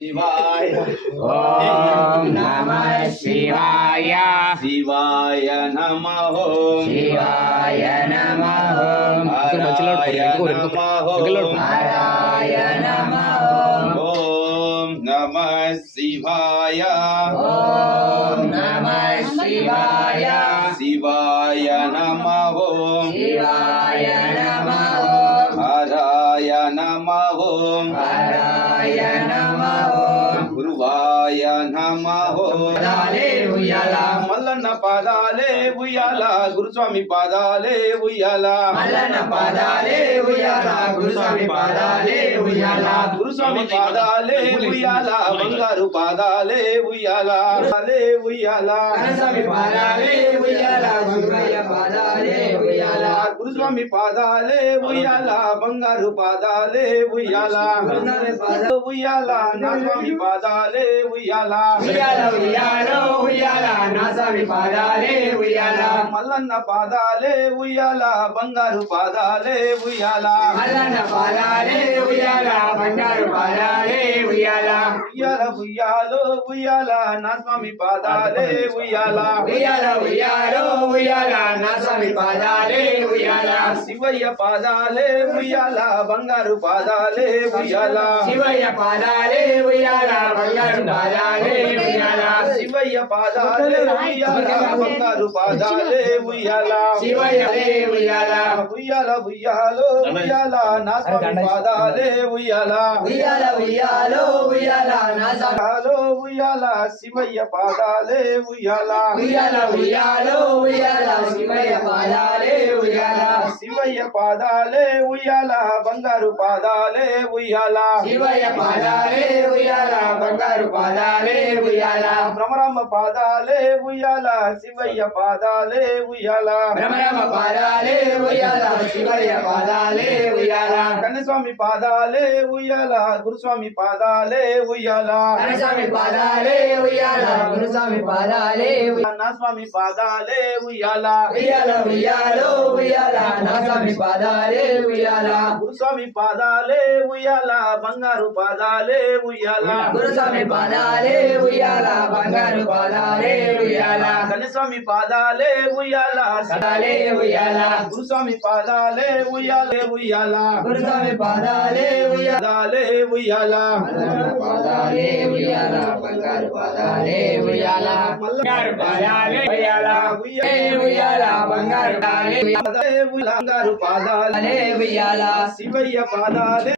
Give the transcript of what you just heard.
शिवाय ओम नमः शिवाय शिवाय नमः शिवाय नमः हराय नमः हराय नमः ओम नमः शिवाय ओम नमः शिवाय शिवाय नमः शिवाय नमः हराय नमः हराय नमः गुरुवाय नमः पादाले उయ్యాల మల్లన్న పాదాలే ఉయ్యాల గురుస్వామి పాదాలే ఉయ్యాల మల్లన్న పాదాలే ఉయ్యాల గురుస్వామి పాదాలే ఉయ్యాల గురుస్వామి పాదాలే ఉయ్యాల బంగారు పాదాలే ఉయ్యాల పాదాలే ఉయ్యాల గురుస్వామి పాదాలే ఉయ్యాల గురువయ్య పాదాలే ఉయ్యాల గురుస్వామి పాదాలే ఉయ్యాల బంగారు పాదాలే ఉయ్యాల ఉయ్యాల నా స్వామి పాదాలే ఉయ్యాల ఉయ్యాల ఉయ్యాలో ఉయ్యాల నా స్వామి పాదాలే ఉయ్యాల మల్లన్న పాదాలే ఉయ్యాల బంగారు పాదాలే ఉయ్యాల మల్లన్న పాదాలే ఉయ్యాల బంగారు పాదాలే ఉయ్యాల ఉయ్యాల ఉయ్యాలో ఉయ్యాల నా స్వామి పాదాలే ఉయ్యాల ఉయ్యాల ఉయ్యాలో ఉయ్యాల నా స్వామి పాదాలే ఉయ్యాల శివయ్య పాదాలే ఉయ్యాల బంగారు పాదాలే ఉయ్యాల శివయ్య పాదాలే ఉయ్యాల బంగారు పాదాలే ఉయ్యాల శివయ్య పాదాలే ఉయ్యాల బంగారు పాదాలే ఉయ్యాల శివయ్య ఉయ్యాల ఉయ్యాల ఉయ్యాలో ఉయ్యాల నా స్వామి పాదాలే ఉయ్యాల ఉయ్యాల ఉయ్యాలో ఉయ్యాల నా స్వామి ఉయ్యాలో ఉయ్యాల శివయ్య పాదాలే ఉయ్యాల ఉయ్యాల ఉయ్యాలో ఉయ్యాల శివయ్య పాదాలే ఉయ్యాల శివయ్య పాదాలే ఉయ్యాల బంగారు పాదాలే ఉయ్యాల శివయ్య పాదాలే ఉయ్యాల బంగారు పాదాలే ఉయ్యాల భ్రమరమ్మ పాదాలే ఉయ్యాల శివయ్య పాదాలే ఉయ్యాల భ్రమరమ పాదాలే ఉయ్యాల శివయ్య పాదాలే ఉయ్యాల కన్యస్వామి పాదాలే ఉయ్యాల గురుస్వామి పాదాలే ఉయ్యాల స్వామి పాదాలే ఉయ్యాల గురుస్వామి పాదాలే నా స్వామి పాదాలే ఉయ్యాల ఉయ్యాల ఉయ్యాలో ఉయ్యాల నా స్వామి పాదాలే ఉయ్యాల గురుస్వామి పాదాలే ఉయ్యాల బంగారు పాదాలే ఉయ్యాల గురుస్వామి పాదాలే ఉయ్యాల బంగారు పాదాలే ఉయ్యాల కన్యస్వామి పాదాలే ఉయ్యాల పాదాలే ఉయ్యాల గురుస్వామి పాదాలే ఉయ్యాలే ఉయ్యాల గురుస్వామి పాదాలే ఉయ్యాల పాదాలే ఉయ్యాల పాదాలే ఉయ్యాల బంగారు పాదాలే ఉయ్యాల బంగారు పాదాలే ఉయ్యాల ఉయ్యాల బంగారు పాదాలే బంగారు పాదాలే ఉయ్యాల శివయ్య పాదాలే